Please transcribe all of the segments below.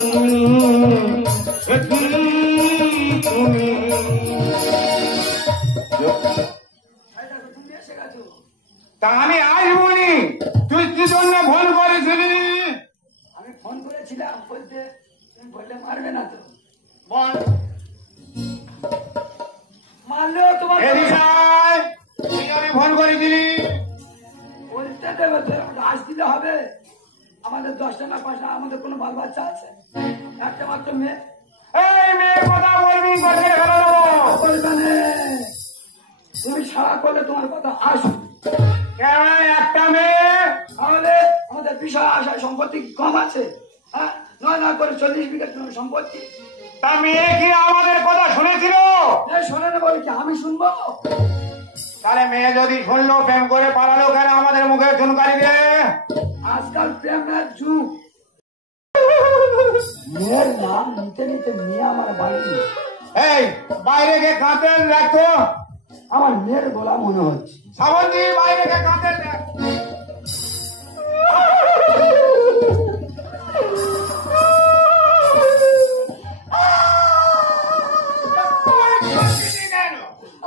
তা আমি আসবনি, তুই কি জন্য ফোন করেছিলি? আমি ফোন করেছিলাম বলতে, তুমি বললে মারবে না তো? বল। মারলেও তোমার আমি ফোন করেছিলি বলতে দেবে তো, আজ দিলে হবে? আমাদের 10টা না 5টা, আমাদের কোনো বাল বাচ্চা আছে? একটা মাত্র মেয়ে। এই মেয়ের কথা বলবি, বলবে না, তুমি সারা করলে তোমার কথা আসবে। কেন একটা মেয়ে? তাহলে আমাদের বিশাল আশায় সম্পত্তি কম আছে। হ্যাঁ, 9 করে 40 বিঘা সম্পত্তি। তা মেয়ে কি আমাদের কথা শুনেছিল? শোনে না বলে কি আমি শুনবো? তাহলে মেয়ে যদি শুনলো, প্রেম করে পালালো কেন আমাদের মুখে চুনকারি দিয়ে? আজকাল প্রেমের যুগ। মেয়ের নাম নিতে নিতে মেয়ে আমার বাড়ি। এই বাইরে গিয়ে কাঁতেন দেখো, আমার মেয়ের বলা মনে হচ্ছে। শ্রাবন্তী বাইরে গিয়ে কাঁতেন দেখ।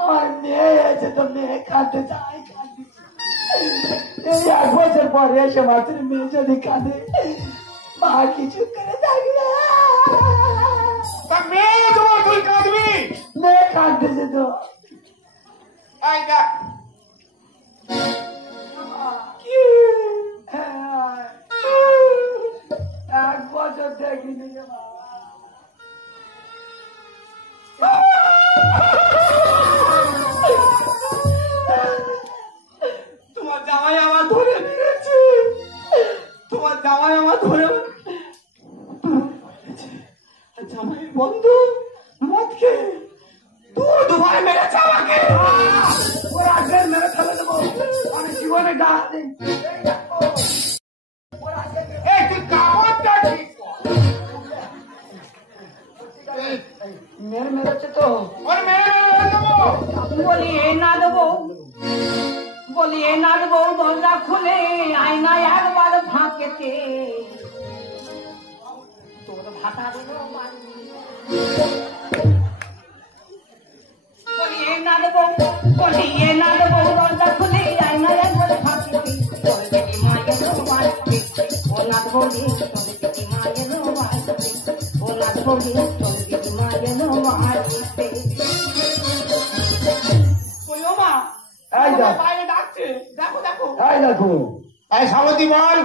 আমার মেয়ে আছে তো মেয়ে কাঁদতে চাই, কাঁদতে। এই 1 বছর পরে এসে মাত্র মেয়ে যদি কাঁদে, মা কিছু করে থাকবে। মেয়ে তোমার তুই কাঁদবি? মেয়ে কাঁদতেছে তো। এই দেখ, 1 বছর দেখিনি রে মা। তোমার জামাই আমার ধরে নিয়েছে, তোমার জামাই আমার ধরে জামাই বন্ধু মদ খেয়ে দুবার মেরেছে আমাকে। ওর আগে মেরে ফেলে দেবো আমি জীবনে। মেরে মেরেছে তো বলি এই না দেবো, বলি এই না দেবো, দরজা খুলে আয়না একবার ফাঁকেতে তোর ভাতা দেবো। বলি এই না দেবো, বলি এ না দেবো, দরজা খুলে আয়না একবার ফাঁকেতে তোর বেটি মায়ের বাড়িতে ও নাথ বলি, তোর বেটি মায়ের বাড়িতে ও নাথ বলি, তোর বেটি মায়ের বাড়িতে। বাইরে ডাকছে, দেখো দেখো। দেখো শ্রাবন্তী বল।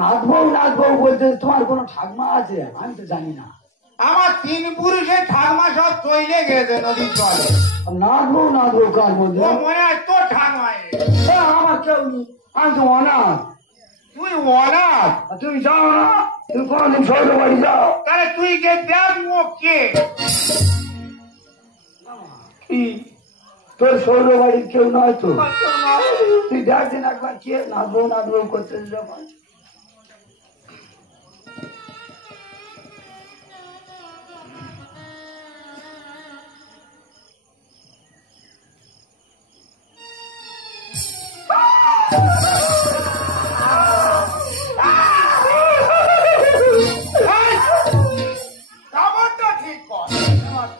নাথবউ বলতে তোমার কোন ঠাকমা আছে? আমি তো জানি না। আমার 3 পুরুষের ঠাকমা সব চলে গেছে নদীর জলে। নাথবউ কার মধ্যে? মনে হয় তোর ঠাকমায়। আমার কেউ নেই, আমি তো অনাথ। তুই অনাথ? তুমি যাও না, তুমি কোনদিন শ্বশুর বাড়ি যাও? তাহলে তুই যে দেখ কে কি তোর শ্বশুর বাড়ির কেউ নয় তো? তুই দেখছেন একবার কে নাথবউ করতে যখন।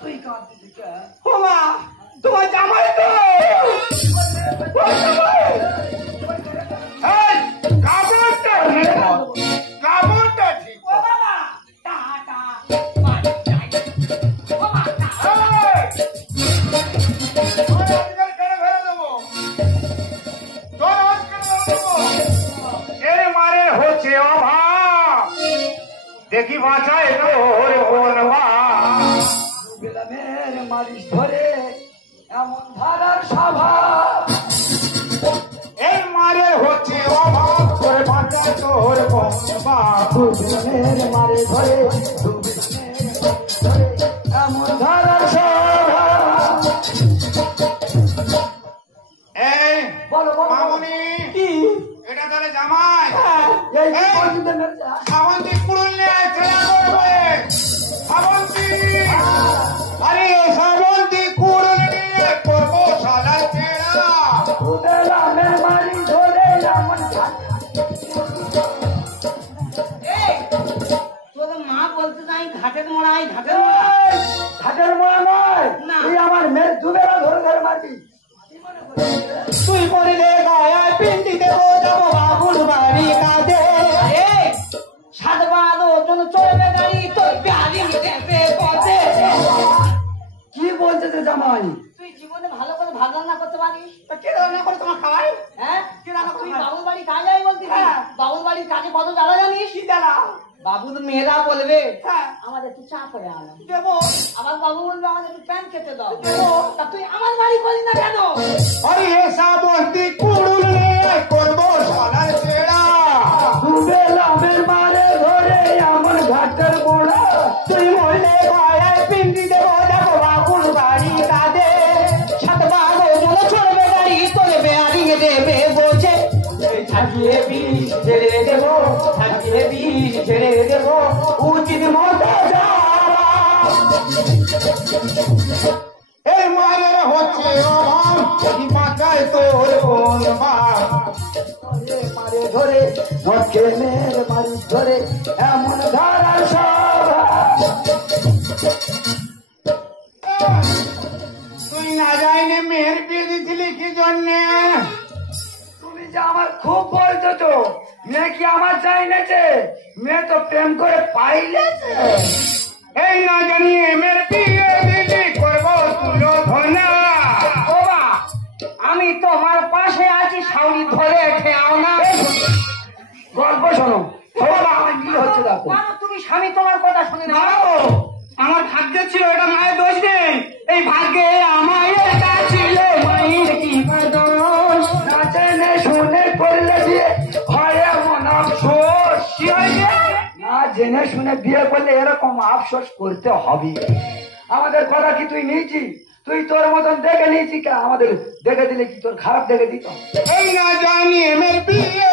তুই কাঁদছিস কেন? তোমার জামাই তো কাপড়টা ঠিক মারে হচ্ছে অভাব, দেখি বাঁচায় তোর মেরে মারিস ধরে এমন ধারার স্বভাব। এই মারে হচ্ছে অভাব, করে বাঁচায় তোর মেরে মারে ধরে এমন ধারার স্বভাব। এই বলো মামনি, কি এটা তাহলে জামাই? শ্রাবন্তী কুড়ুল নিয়ে চেলা করবে। শ্রাবন্তী, আরে শ্রাবন্তী কুড়ুল নিয়ে করবো সাদা চেলা। মারি ধরে এমন তোর মা বলতে চাই ঘাটের মোড়াই ঘাটের মোড়া নয়, না। তুই আমার মেয়ের দুবেলা ধরে ধরে মারবি। তুই করিলে গায়ে পিন্ডি দেবো যাবো বাবুর বাড়ি কাঁদে। সাত বাদ ওজন চলবে গাড়ি তোর গাড়ি দেবে পথে। কি বলছে যে জামাই? তুই জীবনে ভালো করে ভাত রান্না করতে পারিস? কে রান্না করে তোমার খাওয়াই? হ্যাঁ কি রান্না তুই করতে বাবুর বাড়ি কাজে যাই বলতিস? হ্যাঁ। বাবুর বাড়ির কাজে কত জ্বালা জানিস? কি জানা? বাবুর মেয়েরা বলবে হ্যাঁ আমাদের একটু চা করে আনো, দেবো। আবার বাবু বলবে আমাদের একটু প্যান খেতে দাও। দেবো। তা তুই আমার বাড়ি করি না কেন? আরে এসা বন্তি কুড়ুল নিয়ে করবো সোনার চেড়া। দুবেলা মেয়ের মারে ধরে আমার ঘাটের মোড়া। তুই মরলে গায়ে পিন্ডি দেবো যাবো বাবুর বাড়ি কাঁদে। সাত বারো জন চড়বে গাড়ি তোর বেয়ারি দেবে বোঝে। থাকিয়ে বিষ ছেড়ে দেবো, থাকিয়ে বিষ ছেড়ে দেবো, উচিত মতো যাওয়া। এই মায়ের হচ্ছে অভাব, এই মাথায় তোর কোন ভাব। মারে ধরে মটকে মেয়ের মারি ধরে এমন ধারার স্বভাব। তুই না যাইনে মেয়ের বিয়ে দিছিলি কি জন্যে? তুমি যে আমার খুব বলছো তো, মেয়ে কি আমার চাই নেছে? মেয়ে তো প্রেম করে পাইলেছে। এই না জানিয়ে মেয়ের বিয়ে দিলি করবো তুলোধনা। ওবা আমি তোমার পাশে আছি, সাউরি ধরে খেয়াও না। গল্প শোনো, বাবা আমার কি হচ্ছে দেখো। কেন তুমি স্বামী তোমার কথা শুনে না? নাও, আমার ভাগ্যে ছিল, এটা মায়ের দোষ নেই। এই ভাগ্যে আমার এটা ছিল, মায়ের কি দোষ? না জেনে শুনে করলে বিয়ে হয় এমন আফসোস। কি হয়েছে? না জেনে শুনে বিয়ে করলে এরকম আফসোস করতে হবে। আমাদের কথা কি তুই নিয়েছি? তুই তোর মতন দেখে নিয়েছি কে? আমাদের দেখে দিলে কি তোর খারাপ দেখে দিত? এই না জানিয়ে মেয়ের বিয়ে